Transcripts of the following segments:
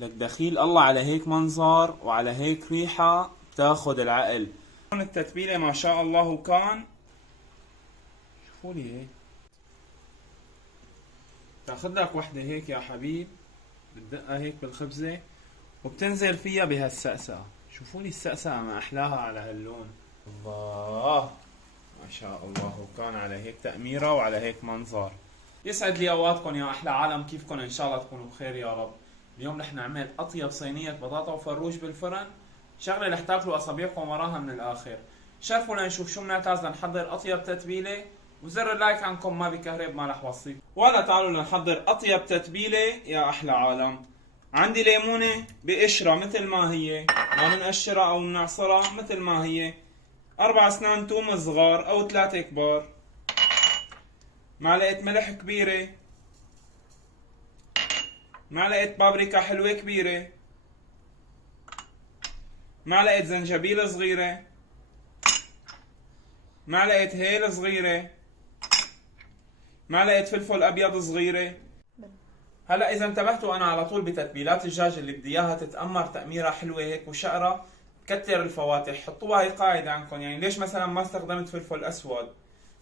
لك دخيل الله على هيك منظر وعلى هيك ريحة بتاخد العقل. هون التتبيلة ما شاء الله كان. شوفوا لي هيك، تاخذ لك وحدة هيك يا حبيب، بتدقها هيك بالخبزة وبتنزل فيها بهالسقسقة. شوفوا لي السقسقة ما أحلاها على هاللون. الله ما شاء الله كان على هيك تأميرة وعلى هيك منظر. يسعد لي اوقاتكم يا احلى عالم، كيفكم؟ ان شاء الله تكونوا بخير يا رب. اليوم رح نعمل اطيب صينية بطاطا وفروج بالفرن، شغلة رح تاكلوا اصابعكم وراها من الاخر. شرفوا لنشوف شو بنعتاز لنحضر اطيب تتبيلة، وزر اللايك عندكم ما بكهرب ما رح وصيكم. ولا تعالوا لنحضر اطيب تتبيلة يا احلى عالم. عندي ليمونة بقشرة مثل ما هي، ما منقشرها او منعصرها مثل ما هي. 4 اسنان توم صغار او 3 كبار. معلقة ملح كبيرة. معلقة بابريكا حلوة كبيرة. معلقة زنجبيل صغيرة. معلقة هيل صغيرة. معلقة فلفل أبيض صغيرة. هلا إذا انتبهتوا أنا على طول بتتبيلات الدجاج اللي بدي إياها تتأمر تأميرة حلوة هيك وشقرة، كتر الفواتح. حطوها هي قاعدة عندكم، يعني ليش مثلا ما استخدمت فلفل أسود،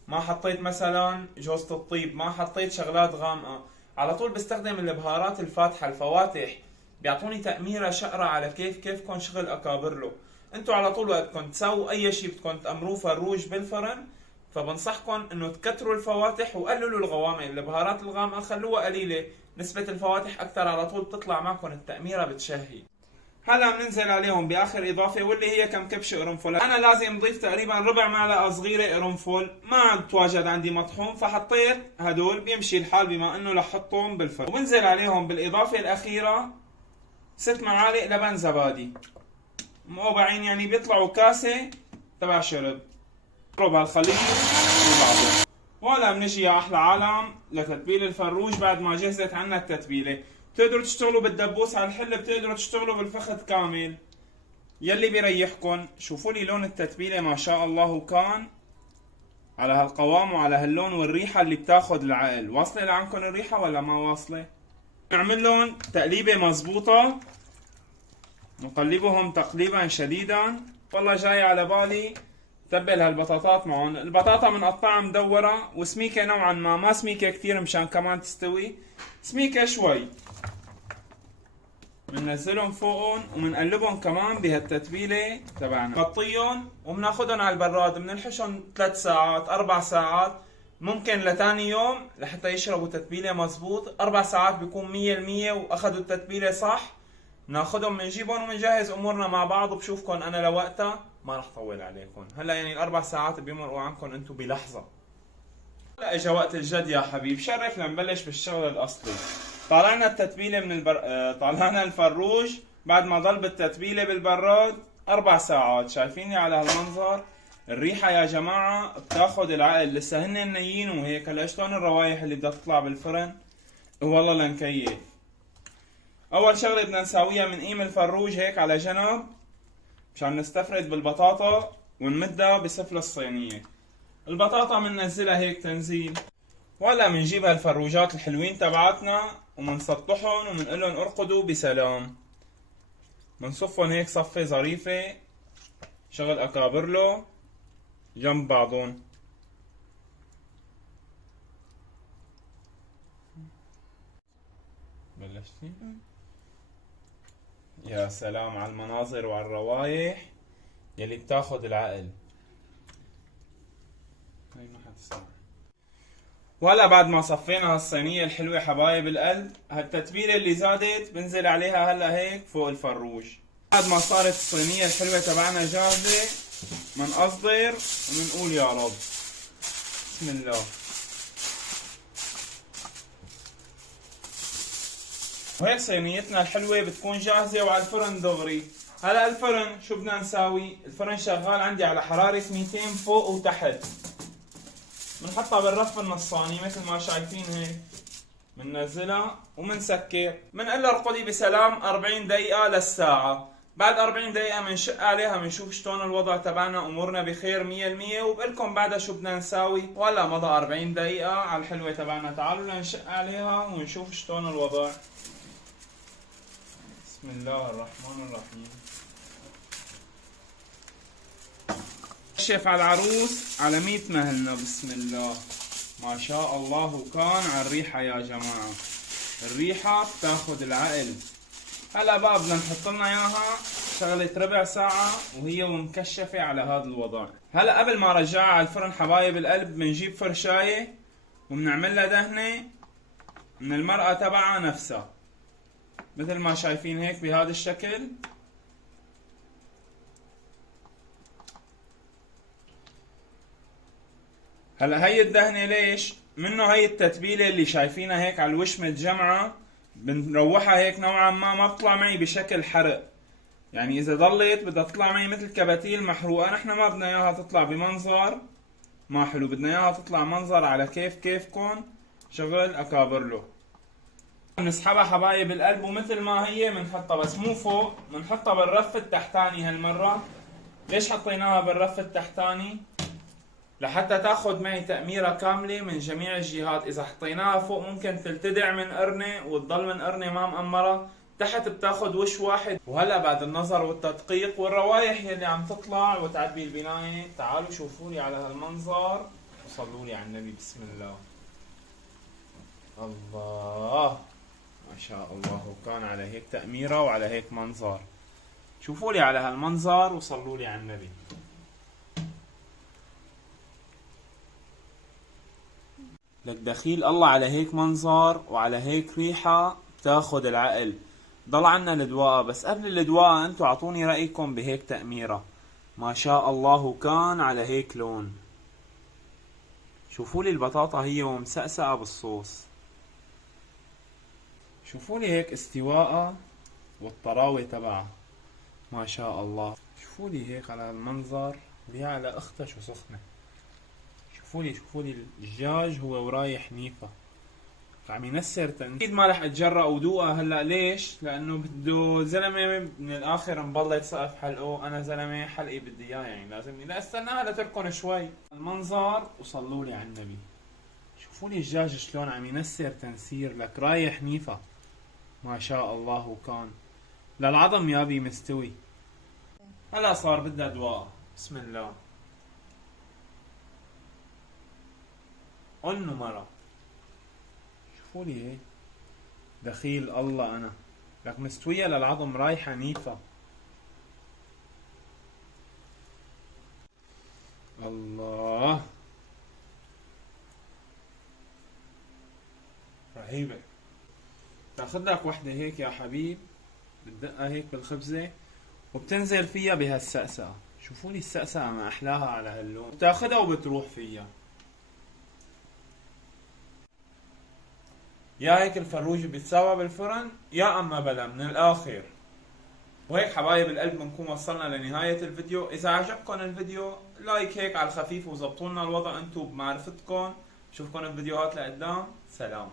ما حطيت مثلا جوزة الطيب، ما حطيت شغلات غامقة، على طول بستخدم البهارات الفاتحة الفواتح، بيعطوني تأميرة شقرة على كيفكم شغل أكابرلو. انتوا على طول وقتكم تسووا أي شي بدكم تأمروه فروج بالفرن، فبنصحكم انه تكتروا الفواتح وقللوا الغوامق. البهارات الغامقة خلوها قليلة، نسبة الفواتح أكثر على طول بتطلع معكم التأميرة بتشهي. هلا بننزل عليهم باخر اضافه واللي هي كم كبشه قرنفل. انا لازم اضيف تقريبا ربع معلقه صغيره قرنفل، ما تواجد عندي مطحون فحطيت هدول بيمشي الحال بما انه رح احطهم بالفرن. وبنزل عليهم بالاضافه الاخيره 6 معالق لبن زبادي موبعين، يعني بيطلعوا كاسه تبع شرب. اضرب هالخليط وبعضه. وهلا بنجي يا احلى عالم لتتبيل الفروج. بعد ما جهزت عنا التتبيله، بتقدروا تشتغلوا بالدبوس على الحله، بتقدروا تشتغلوا بالفخذ كامل، يلي بيريحكم. شوفوا لي لون التتبيله ما شاء الله كان على هالقوام وعلى هاللون، والريحه اللي بتاخذ العقل. واصله لعندكم الريحه ولا ما واصله؟ نعمل لهم تقليبه مزبوطه، نقلبهم تقليبا شديدا. والله جاي على بالي تبل هالبطاطات معهم. البطاطا بنقطعها مدورة وسميكة نوعا ما سميكة كثير مشان كمان تستوي، سميكة شوي. بننزلهم فوقهم وبنقلبهم كمان بهالتتبيلة تبعنا. بنغطيهم وبناخذهم على البراد، بنلحشهم 3 ساعات 4 ساعات، ممكن لتاني يوم لحتى يشربوا تتبيلة مزبوط. 4 ساعات بيكون 100% واخذوا التتبيلة صح. بناخذهم بنجيبهم وبنجهز امورنا مع بعض، وبشوفكم انا لوقتها، ما رح طول عليكم. هلا يعني ال4 ساعات بيمرقوا عنكم انتم بلحظه. هلا اجا وقت الجد يا حبيب، شرف لنبلش بالشغل الاصلي. طلعنا التتبيله من طلعنا الفروج بعد ما ضل بالتتبيله بالبراد 4 ساعات. شايفيني على هالمنظر؟ الريحه يا جماعه بتاخذ العقل. لسه هن نيين وهيك. هلا شلون الروايح اللي بدها تطلع بالفرن؟ والله لنكيف. اول شغله بدنا نساويها، بنقيم الفروج هيك على جنب مشان نستفرد بالبطاطا ونمدها بسفل الصينيه. البطاطا بننزلها هيك تنزيل، ولا بنجيب هالفروجات الحلوين تبعاتنا وبنسطحهم وبنقلهم ارقدوا بسلام. بنصفهم هيك صفه ظريفه شغل اكابرلو جنب بعضهم. بلشتي؟ يا سلام على المناظر وعلى الروايح يلي بتاخد العقل. هاي ما حتسمع. وهلا بعد ما صفينا هالصينية الحلوة حبايب القلب، هالتتبيلة اللي زادت بنزل عليها هلا هيك فوق الفروج. بعد ما صارت الصينية الحلوة تبعنا جاهزة، منقصدر ومنقول يا رب بسم الله. وهيك صينيتنا الحلوة بتكون جاهزة وعلى الفرن دغري. هلا الفرن شو بدنا نساوي؟ الفرن شغال عندي على حرارة 200 فوق وتحت. بنحطها بالرف النصاني مثل ما شايفين هيك. بننزلها وبنسكر. بنقول لها ارقدي بسلام 40 دقيقة للساعة. بعد 40 دقيقة بنشق عليها بنشوف شلون الوضع تبعنا، امورنا بخير 100%، وبقلكم بعدها شو بدنا نساوي. ولا مضى 40 دقيقة على الحلوة تبعنا. تعالوا لنشق عليها ونشوف شلون الوضع. بسم الله الرحمن الرحيم. كشف على العروس على 100 مهلنا. بسم الله ما شاء الله. وكان على الريحة يا جماعة، الريحة بتاخد العقل. هلا بقى بدنا نحط لنا اياها شغلة ربع ساعة وهي مكشفة على هذا الوضع. هلا قبل ما رجعها على الفرن حبايب القلب بنجيب فرشاية وبنعمل لها دهنة من المرقة تبعها نفسها مثل ما شايفين هيك بهذا الشكل. هلا هي الدهنة ليش؟ منه هي التتبيلة اللي شايفينها هيك على الوش متجمعة، بنروحها هيك نوعا ما بتطلع معي بشكل حرق. يعني اذا ضلت بدها تطلع معي مثل كباتيل محروقة، نحن ما بدنا اياها تطلع بمنظر ما حلو، بدنا اياها تطلع منظر على كيفكم شغل اكابر له. بنسحبها حبايب القلب ومثل ما هي بنحطها، بس مو فوق، بنحطها بالرف التحتاني هالمرة. ليش حطيناها بالرف التحتاني؟ لحتى تاخذ معي تأميرة كاملة من جميع الجهات. اذا حطيناها فوق ممكن تلتدع من قرنة وتضل من قرنة ما مأمرة، تحت بتاخذ وش واحد. وهلا بعد النظر والتدقيق والروايح يلي عم تطلع وتعبي البناية، تعالوا شوفوا لي على هالمنظر وصلوا لي على النبي. بسم الله الله ما شاء الله. وكان على هيك تأميرة وعلى هيك منظر. شوفوا لي على هالمنظر وصلوا لي على النبي. لك دخيل الله على هيك منظر وعلى هيك ريحة بتاخد العقل. ضل عنا الدواء، بس قبل الدواء انتو اعطوني رأيكم بهيك تأميرة. ما شاء الله. كان على هيك لون. شوفوا لي البطاطا هي ومسقسقة بالصوص. شوفوا لي هيك استواءها والطراوة تبعها ما شاء الله. شوفوا لي هيك على المنظر وهي على اختها شو سخنة. شوفوا لي الدجاج هو ورايح نيفا عم ينسر. اكيد ما رح اتجرأ ودوقها هلا. ليش؟ لانه بده زلمه من الاخر مبلط سقف حلقه. انا زلمه حلقي بدي اياه، يعني لازمني لا استناها لتركن شوي. المنظر وصلوا لي على النبي. شوفوا لي الدجاج شلون عم ينسر تنسير، لك رايح نيفا ما شاء الله. وكان للعظم يابي مستوي. هلا صار بدها دواء. بسم الله. انه مرة شوفوا لي هيك دخيل الله. انا لك مستوية للعظم رايحة نيفا. الله رهيبة. تاخذ لك وحدة هيك يا حبيب، بتدقها هيك بالخبزة وبتنزل فيها بهالسقسقة. شوفوا لي السقسقة ما احلاها على هاللون. بتاخذها وبتروح فيها. يا هيك الفروج بيتساوى بالفرن يا اما بلا من الاخر. وهيك حبايب القلب بنكون وصلنا لنهاية الفيديو. اذا عجبكم الفيديو لايك هيك على الخفيف وزبطوا لنا الوضع انتم بمعرفتكم. بشوفكم بفيديوهات لقدام. سلام.